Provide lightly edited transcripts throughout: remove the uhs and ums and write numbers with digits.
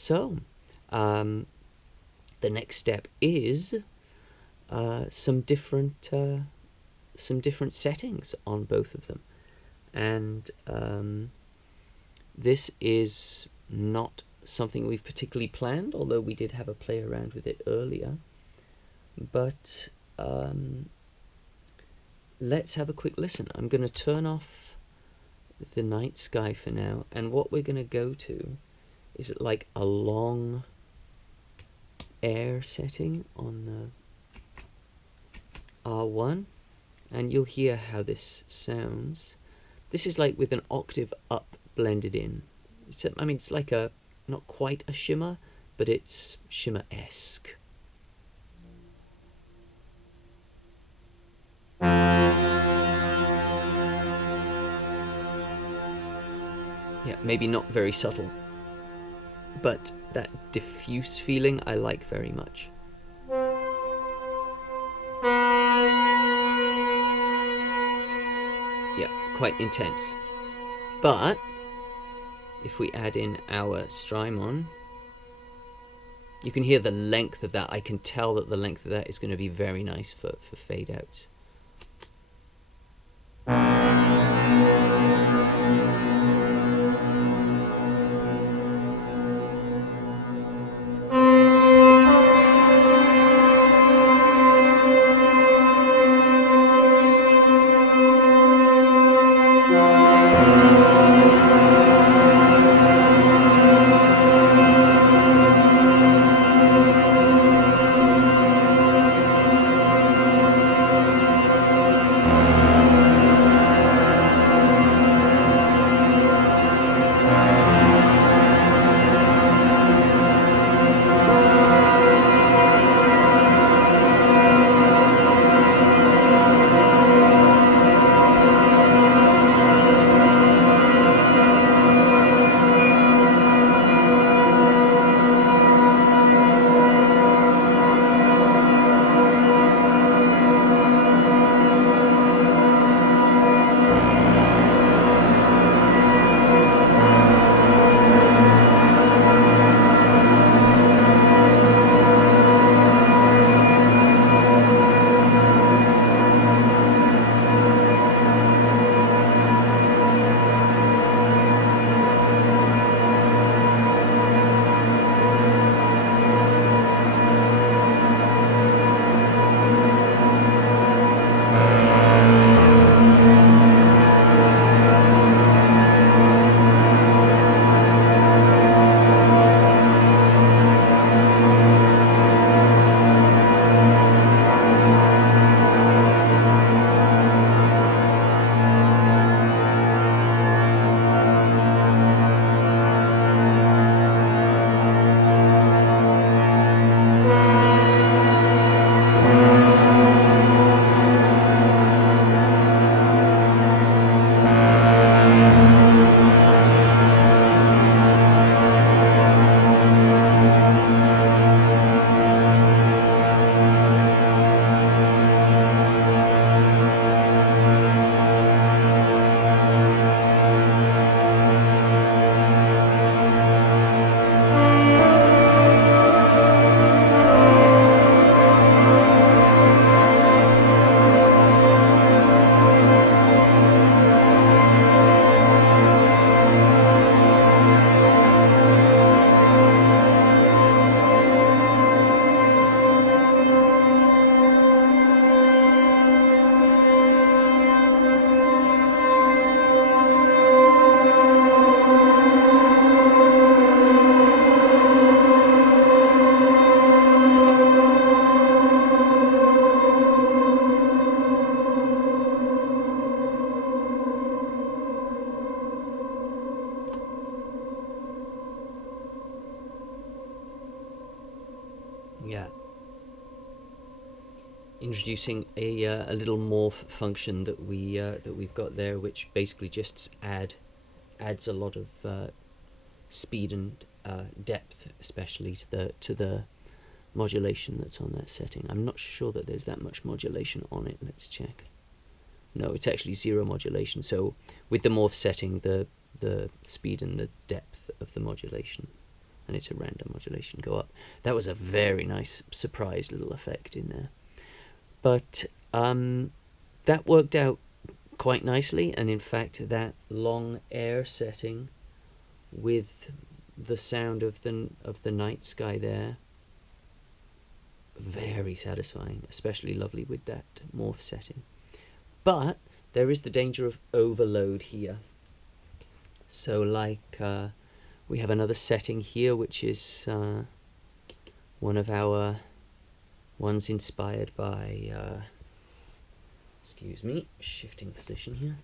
So, the next step is some different settings on both of them, and this is not something we've particularly planned, although we did have a play around with it earlier. But let's have a quick listen. I'm going to turn off the night sky for now, and what we're going to go to is like a long air setting on the R1, and you'll hear how this sounds. This is like with an octave up blended in. I mean, it's like a, not quite a shimmer, but it's shimmer-esque. Yeah, maybe not very subtle, but that diffuse feeling I like very much. Yeah, quite intense. But if we add in our strymon, you can hear the length of that. I can tell that the length of that is going to be very nice for fade outs. Yeah. Introducing a little morph function that we've got there, which basically just adds a lot of speed and depth, especially to the modulation that's on that setting. I'm not sure that there's that much modulation on it. Let's check. No, it's actually zero modulation. So with the morph setting, the speed and the depth of the modulation and it's a random modulation go up. That was a very nice surprise little effect in there. But that worked out quite nicely, and in fact that long air setting with the sound of the night sky there, very satisfying, especially lovely with that morph setting. But there is the danger of overload here. So like we have another setting here which is one of our ones inspired by excuse me, shifting position here,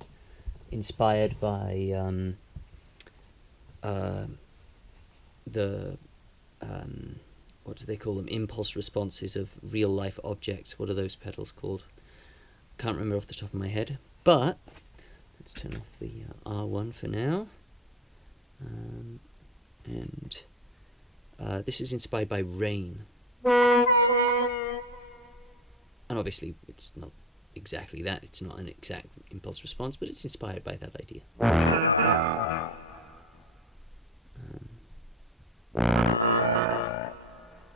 inspired by the what do they call them, impulse responses of real life objects. What are those pedals called? Can't remember off the top of my head. But let's turn off the R1 for now. And this is inspired by rain. And obviously it's not exactly that. It's not an exact impulse response, but it's inspired by that idea.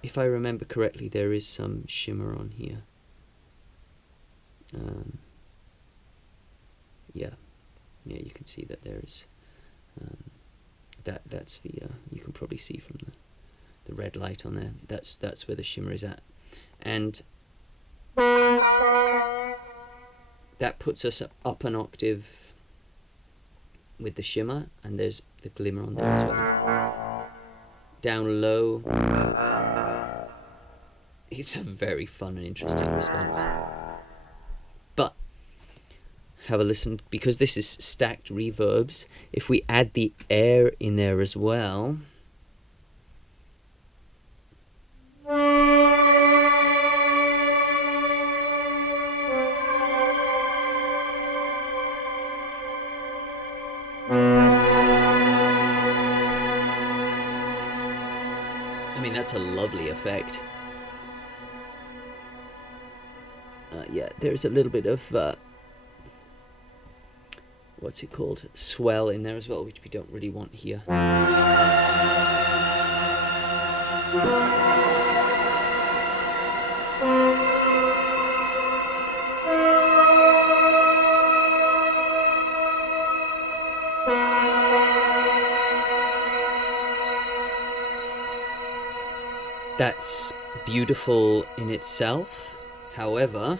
If I remember correctly, there is some shimmer on here. Yeah, you can see that there is. That's the you can probably see from the red light on there. That's where the shimmer is at, and that puts us up an octave with the shimmer, and there's the glimmer on there as well. Down low, it's a very fun and interesting response. But have a listen, because this is stacked reverbs. If we add the air in there as well, I mean, that's a lovely effect. Yeah, there's a little bit of what's it called, swell in there as well, which we don't really want here. That's beautiful in itself. However,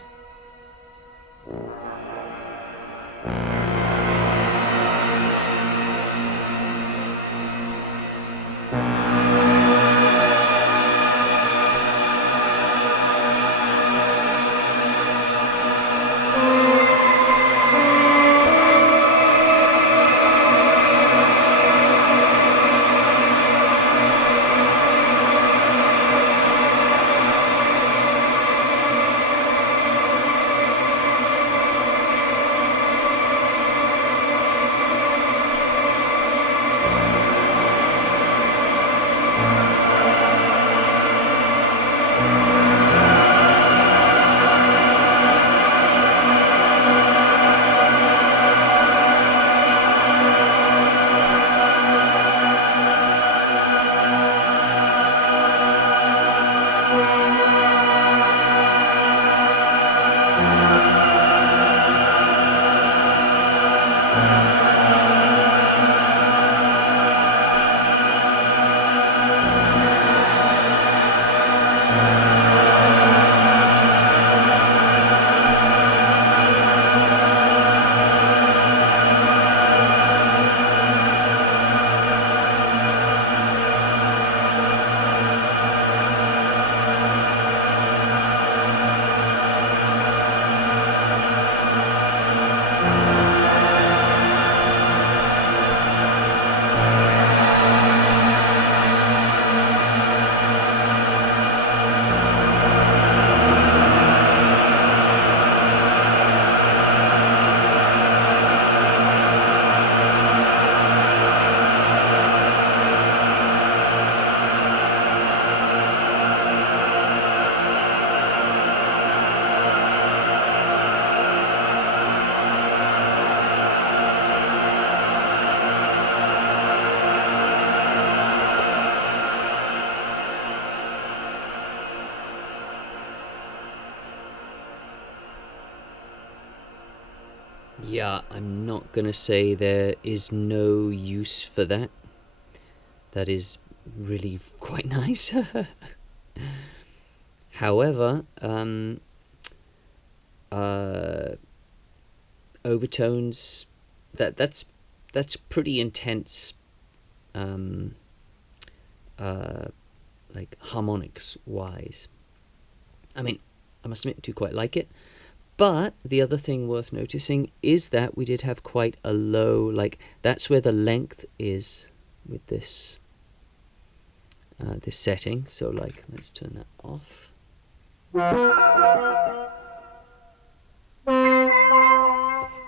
Yeah, I'm not gonna say there is no use for that. That is really quite nice. However, overtones, that's pretty intense, um, like harmonics wise. I mean, I must admit, I do quite like it. But the other thing worth noticing is that we did have quite a low, like, that's where the length is with this this setting. So, like, let's turn that off.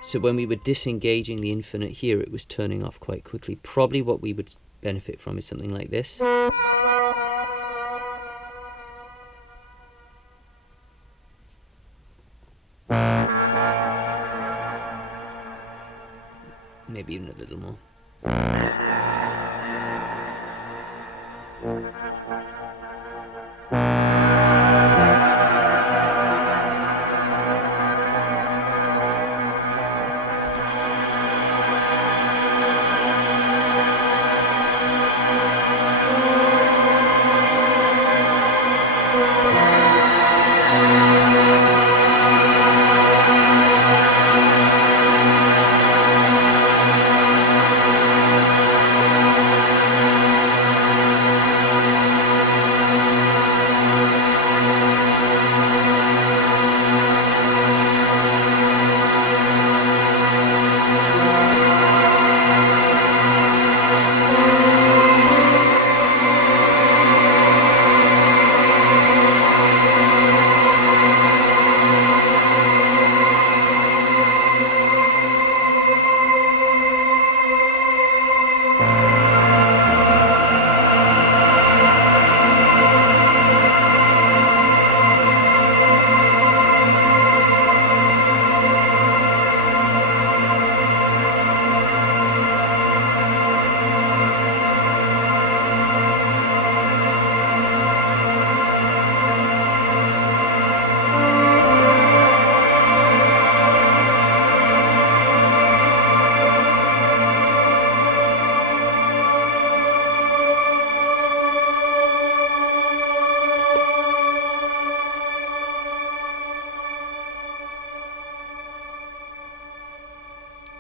So when we were disengaging the infinite here, it was turning off quite quickly. Probably what we would benefit from is something like this. Maybe even a little more.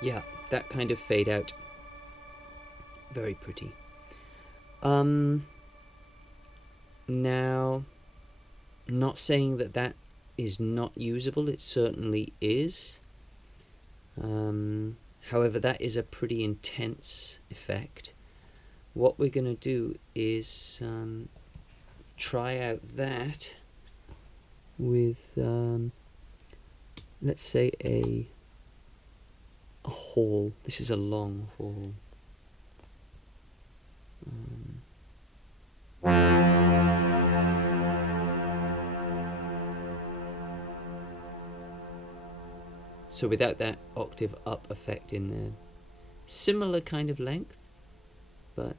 Yeah, that kind of fade out. Very pretty. Now, not saying that that is not usable, it certainly is. However, that is a pretty intense effect. What we're going to do is try out that with, let's say, a hall. This is a long hall. So without that octave up effect in there. Similar kind of length, but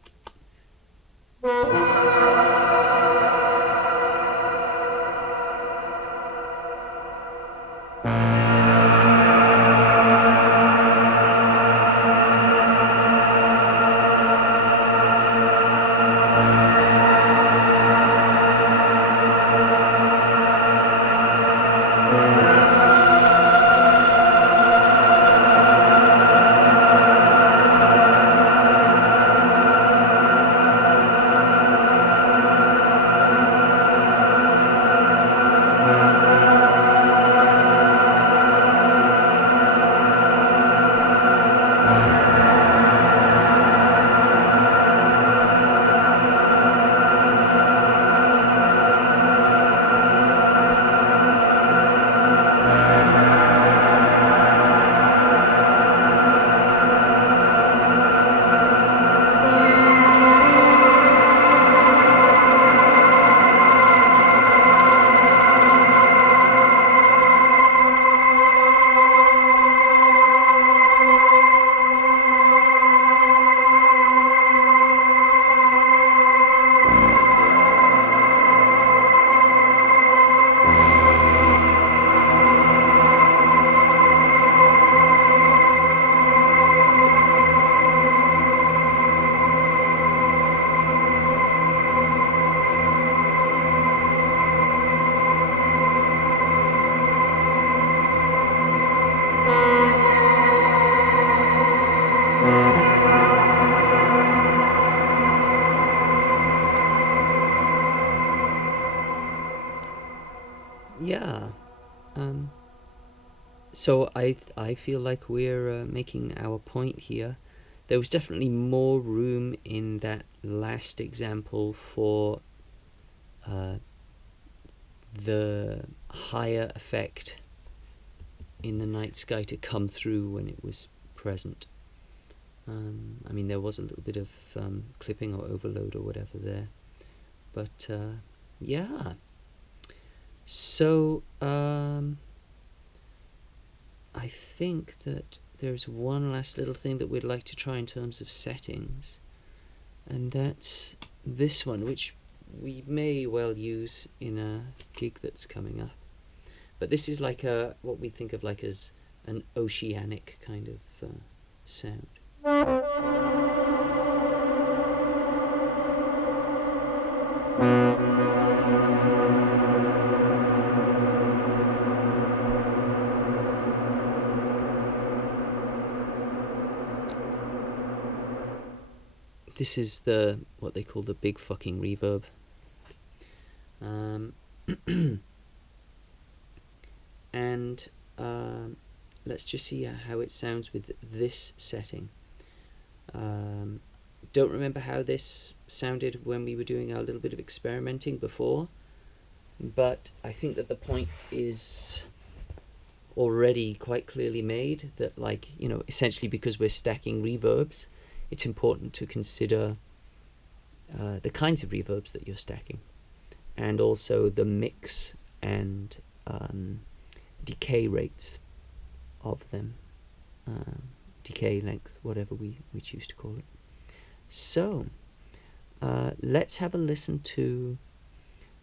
yeah. Um, so I feel like we're making our point here. There was definitely more room in that last example for the higher effect in the night sky to come through when it was present. I mean, there was a little bit of clipping or overload or whatever there, but yeah. So I think that there's one last little thing that we'd like to try in terms of settings, and that's this one, which we may well use in a gig that's coming up. But this is like what we think of like as an oceanic kind of sound. This is what they call the big fucking reverb. And let's just see how it sounds with this setting. Don't remember how this sounded when we were doing our little bit of experimenting before, but I think that the point is already quite clearly made that, like, you know, essentially because we're stacking reverbs, it's important to consider the kinds of reverbs that you're stacking, and also the mix and decay rates of them, decay length, whatever we choose to call it. So let's have a listen to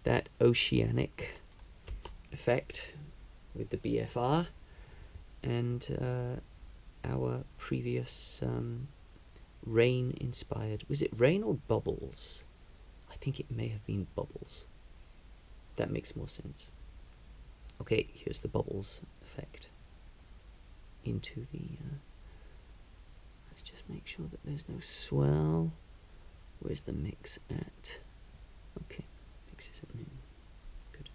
that oceanic effect with the BFR and our previous rain inspired, was it rain or bubbles? I think it may have been bubbles. That makes more sense. Okay, here's the bubbles effect into the let's just make sure that there's no swell. Where's the mix at? Okay, mix is at noon. Good.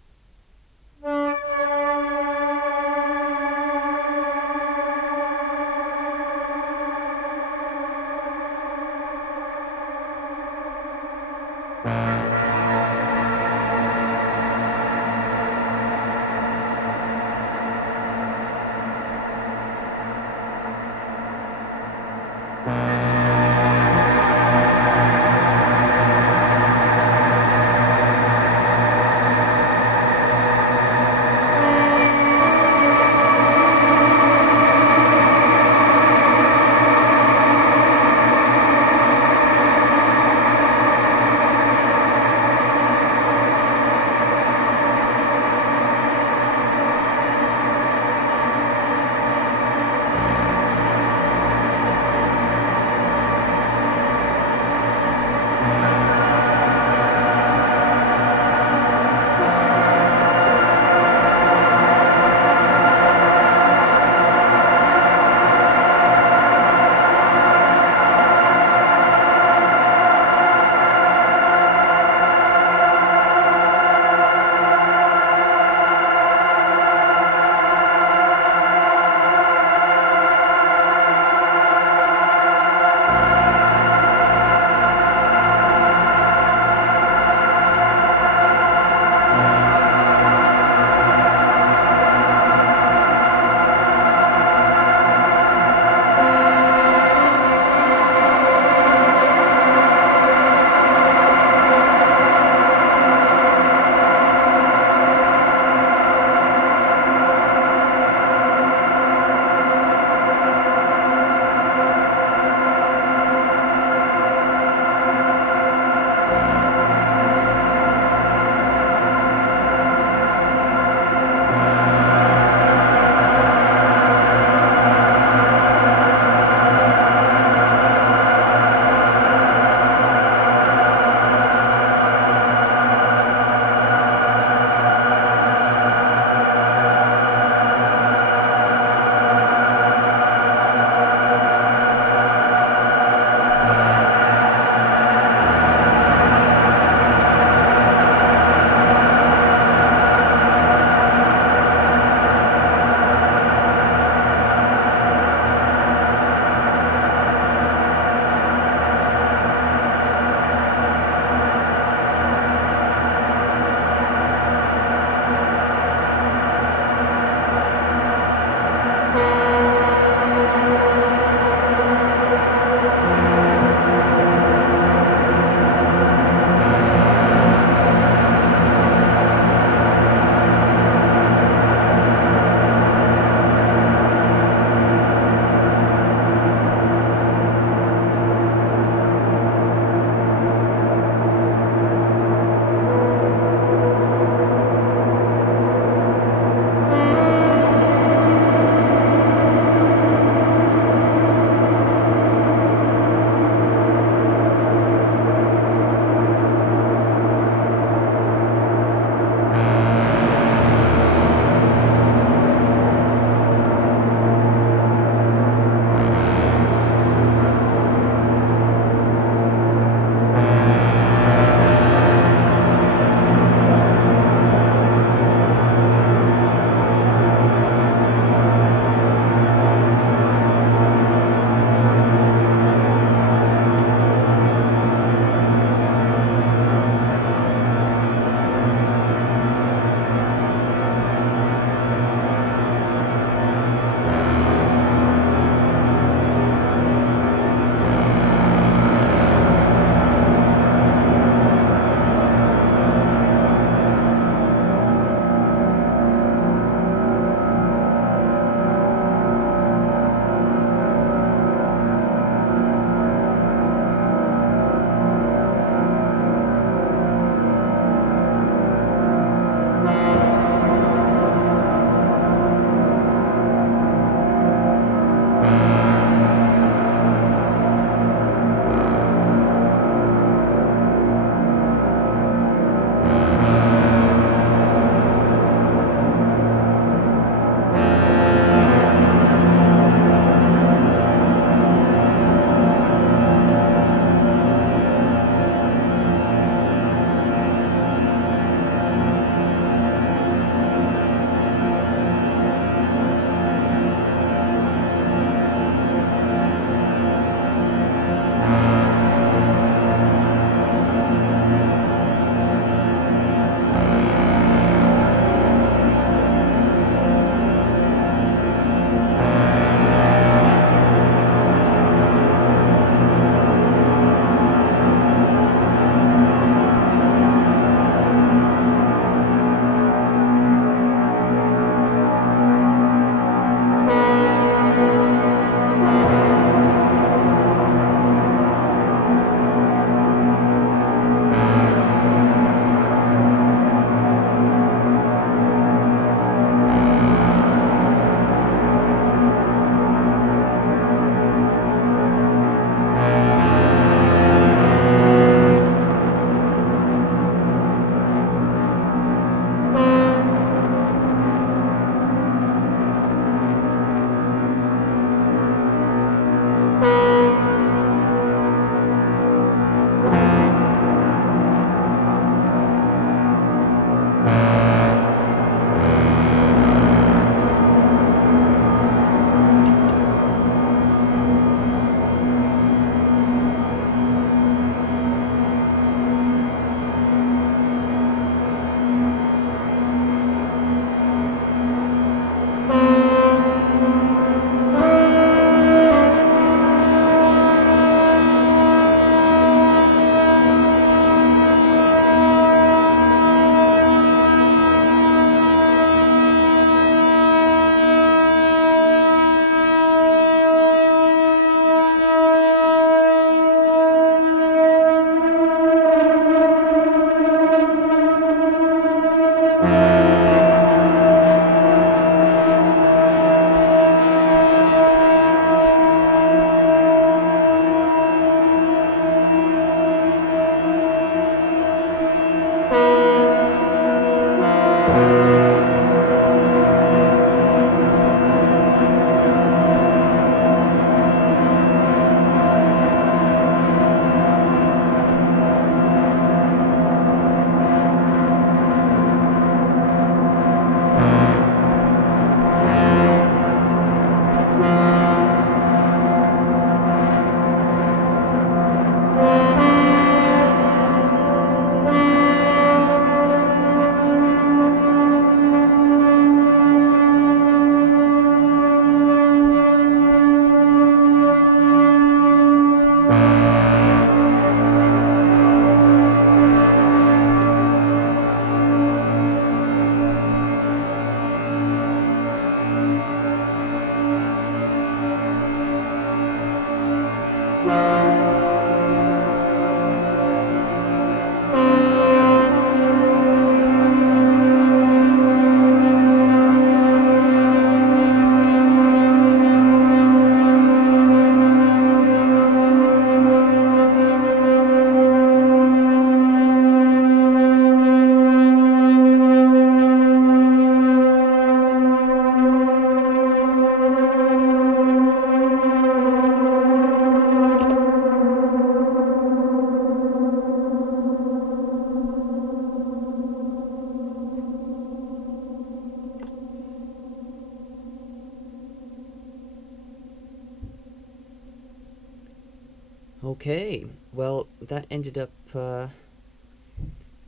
Okay, well, that ended up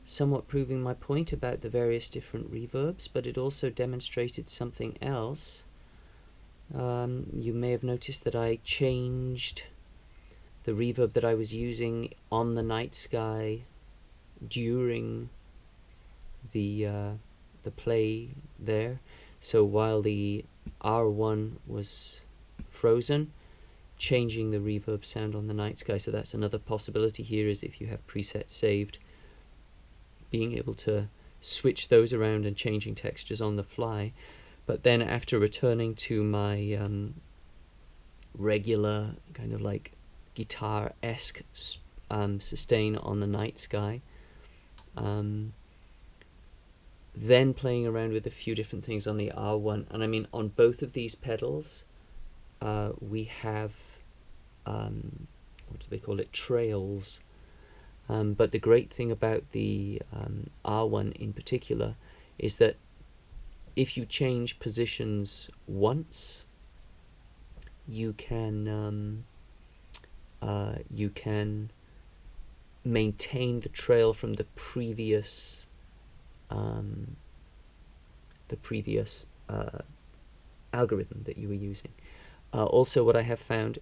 somewhat proving my point about the various different reverbs, but it also demonstrated something else. You may have noticed that I changed the reverb that I was using on the night sky during the play there. So while the R1 was frozen, changing the reverb sound on the night sky. So that's another possibility here, is if you have presets saved, being able to switch those around and changing textures on the fly. But then after returning to my regular kind of like guitar-esque sustain on the nightsky, then playing around with a few different things on the R1, and I mean on both of these pedals we have what do they call it, trails, but the great thing about the R1 in particular is that if you change positions once, you can maintain the trail from the previous algorithm that you were using. Also, what I have found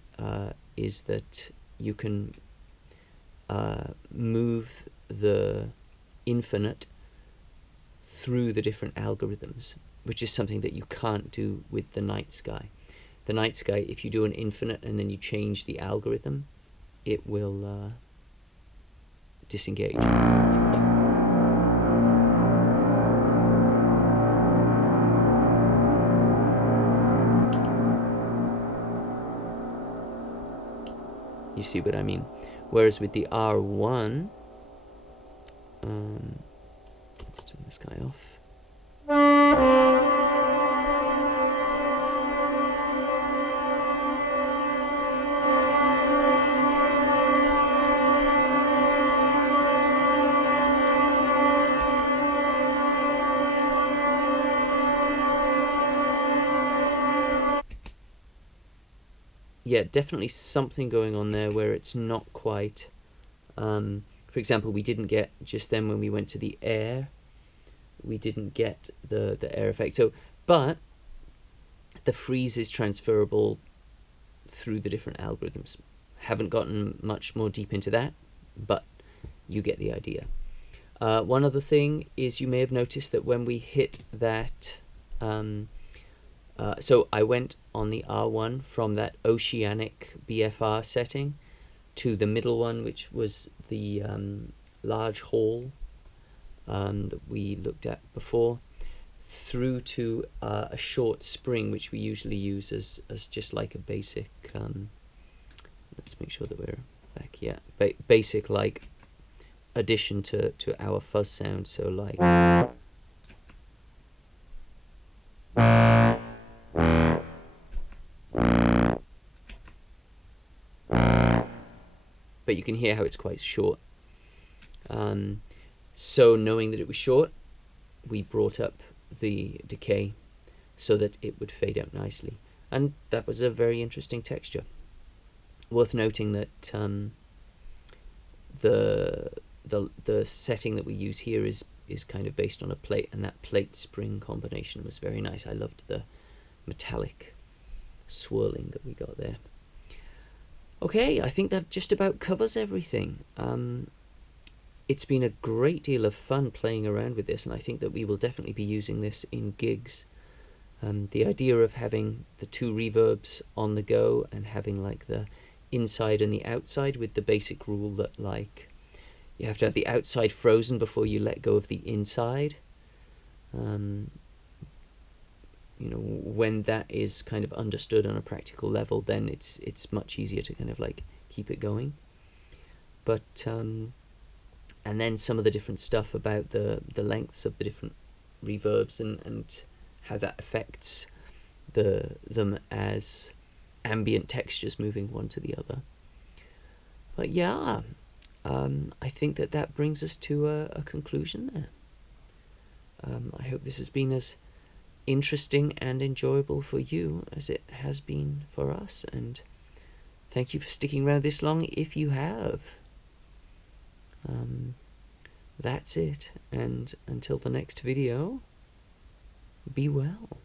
is that you can move the infinite through the different algorithms, which is something that you can't do with the nightsky. The nightsky, if you do an infinite and then you change the algorithm, it will disengage. You see what I mean? Whereas with the R1, let's turn this guy off. Yeah, definitely something going on there where it's not quite, for example, we didn't get, just then when we went to the air, we didn't get the air effect. So, but the freeze is transferable through the different algorithms. Haven't gotten much more deep into that, but you get the idea. One other thing is, you may have noticed that when we hit that, so I went on the R1 from that oceanic BFR setting to the middle one, which was the large hall that we looked at before, through to a short spring, which we usually use as just like a basic, let's make sure that we're back, yeah, basic like addition to our fuzz sound, so like, but you can hear how it's quite short. So knowing that it was short, we brought up the decay so that it would fade out nicely, and that was a very interesting texture. Worth noting that the setting that we use here is kind of based on a plate, and that plate spring combination was very nice. I loved the metallic swirling that we got there. Okay, I think that just about covers everything. It's been a great deal of fun playing around with this, and I think that we will definitely be using this in gigs. The idea of having the two reverbs on the go and having like the inside and the outside, with the basic rule that like you have to have the outside frozen before you let go of the inside. You know, when that is kind of understood on a practical level, then it's much easier to kind of like keep it going. But and then some of the different stuff about the lengths of the different reverbs and how that affects them as ambient textures moving one to the other. But yeah, I think that brings us to a conclusion there. I hope this has been as interesting and enjoyable for you as it has been for us, and thank you for sticking around this long if you have. That's it, and until the next video, be well.